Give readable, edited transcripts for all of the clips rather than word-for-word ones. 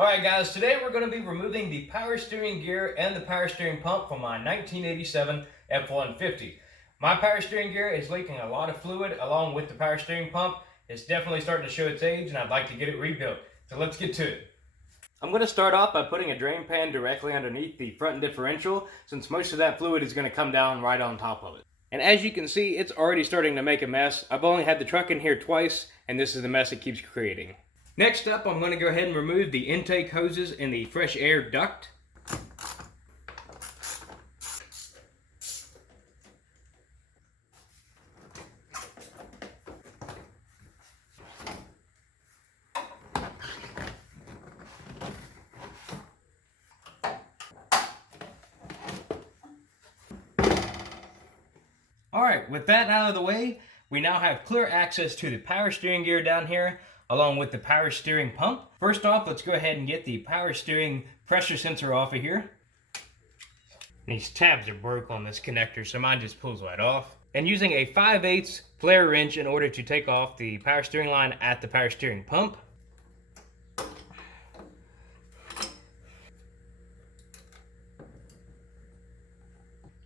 Alright guys, today we're going to be removing the power steering gear and the power steering pump from my 1987 F-150. My power steering gear is leaking a lot of fluid along with the power steering pump. It's definitely starting to show its age and I'd like to get it rebuilt. So let's get to it. I'm going to start off by putting a drain pan directly underneath the front differential since most of that fluid is going to come down right on top of it. And as you can see, it's already starting to make a mess. I've only had the truck in here twice and this is the mess it keeps creating. Next up, I'm going to go ahead and remove the intake hoses in the fresh air duct. Alright, with that out of the way, we now have clear access to the power steering gear down here, along with the power steering pump. First off, let's go ahead and get the power steering pressure sensor off of here. These tabs are broke on this connector, so mine just pulls right off. And using a 5/8 flare wrench in order to take off the power steering line at the power steering pump.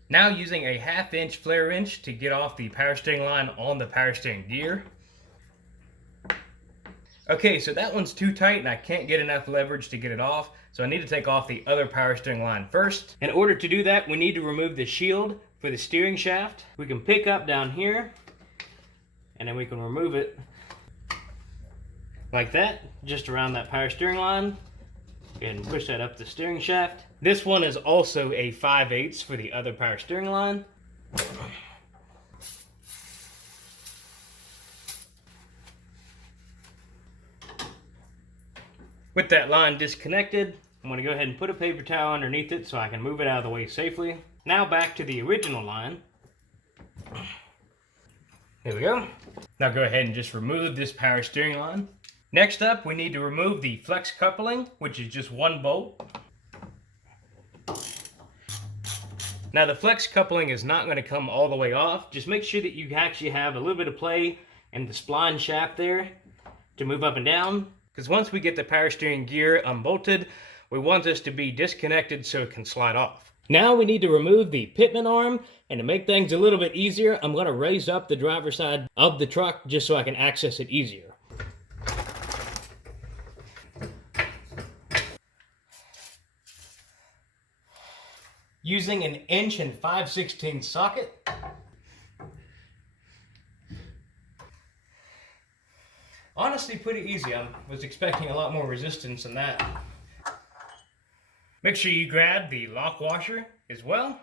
Now using a 1/2-inch flare wrench to get off the power steering line on the power steering gear. Okay, so that one's too tight and I can't get enough leverage to get it off, so I need to take off the other power steering line first. In order to do that, we need to remove the shield for the steering shaft. We can pick up down here, and then we can remove it like that, just around that power steering line, and push that up the steering shaft. This one is also a 5/8 for the other power steering line. With that line disconnected, I'm going to go ahead and put a paper towel underneath it so I can move it out of the way safely. Now back to the original line. There we go. Now go ahead and just remove this power steering line. Next up, we need to remove the flex coupling, which is just one bolt. Now the flex coupling is not going to come all the way off. Just make sure that you actually have a little bit of play in the spline shaft there to move up and down. Because once we get the power steering gear unbolted, we want this to be disconnected so it can slide off. Now we need to remove the Pitman arm, and to make things a little bit easier, I'm going to raise up the driver's side of the truck just so I can access it easier. Using an 1 5/16 socket, honestly pretty easy. I was expecting a lot more resistance than that. Make sure you grab the lock washer as well.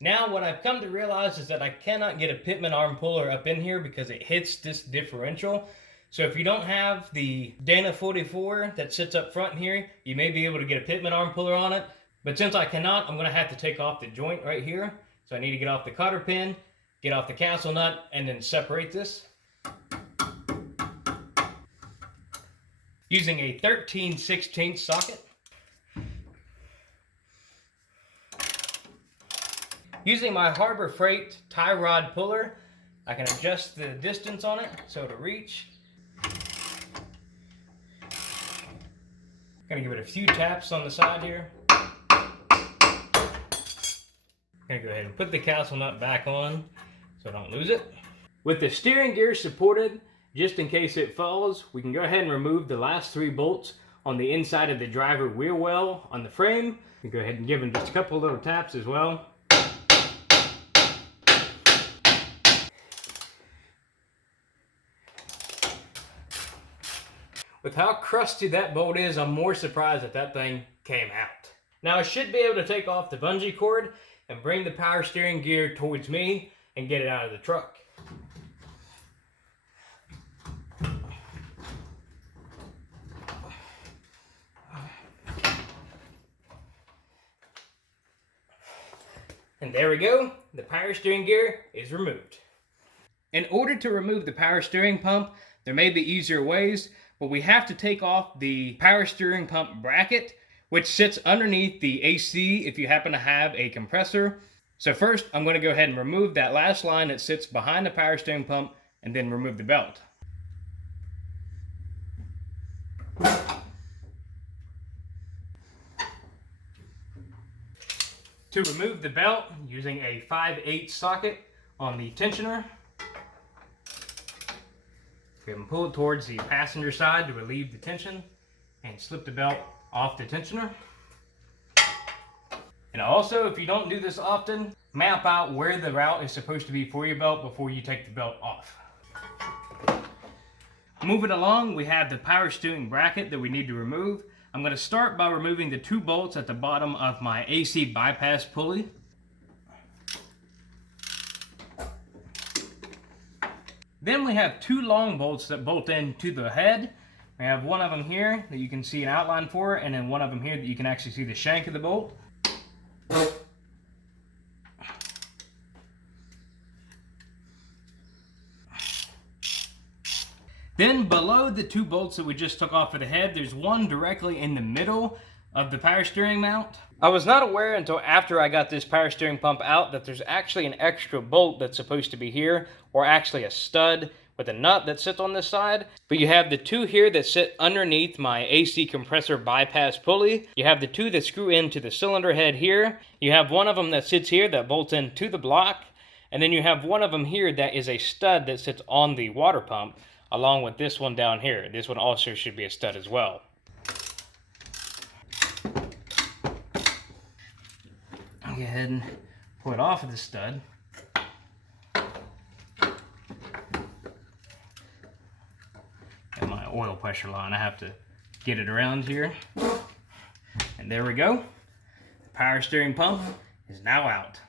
Now what I've come to realize is that I cannot get a Pitman arm puller up in here because it hits this differential. So if you don't have the Dana 44 that sits up front here, you may be able to get a Pitman arm puller on it. But since I cannot, I'm going to have to take off the joint right here. So I need to get off the cotter pin, get off the castle nut, and then separate this. Using a 13/16 socket. Using my Harbor Freight tie rod puller, I can adjust the distance on it so it'll reach. Gonna give it a few taps on the side here. Gonna go ahead and put the castle nut back on so I don't lose it. With the steering gear supported, just in case it falls, we can go ahead and remove the last 3 bolts on the inside of the driver wheel well on the frame. We can go ahead and give them just a couple little taps as well. With how crusty that bolt is, I'm more surprised that that thing came out. Now I should be able to take off the bungee cord and bring the power steering gear towards me and get it out of the truck. And there we go, the power steering gear is removed. In order to remove the power steering pump, there may be easier ways, but we have to take off the power steering pump bracket, which sits underneath the AC if you happen to have a compressor. So first, I'm going to go ahead and remove that last line that sits behind the power steering pump and then remove the belt. To remove the belt, using a 5/8 socket on the tensioner, we can pull it towards the passenger side to relieve the tension and slip the belt off the tensioner. And also, if you don't do this often, map out where the route is supposed to be for your belt before you take the belt off. Moving along, we have the power steering bracket that we need to remove. I'm going to start by removing the 2 bolts at the bottom of my AC bypass pulley. Then we have 2 long bolts that bolt into the head. We have one of them here that you can see an outline for, and then one of them here that you can actually see the shank of the bolt. Then below the 2 bolts that we just took off of the head, there's one directly in the middle of the power steering mount. I was not aware until after I got this power steering pump out that there's actually an extra bolt that's supposed to be here, or actually a stud with a nut that sits on this side. But you have the 2 here that sit underneath my AC compressor bypass pulley. You have the 2 that screw into the cylinder head here. You have one of them that sits here that bolts into the block. And then you have one of them here that is a stud that sits on the water pump, along with this one down here. This one also should be a stud as well. I'll go ahead and pull it off of the stud. And my oil pressure line, I have to get it around here. And there we go. The power steering pump is now out.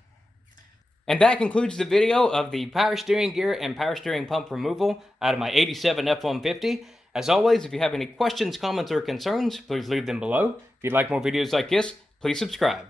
And that concludes the video of the power steering gear and power steering pump removal out of my 87 F-150. As always, if you have any questions, comments, or concerns, please leave them below. If you'd like more videos like this, please subscribe.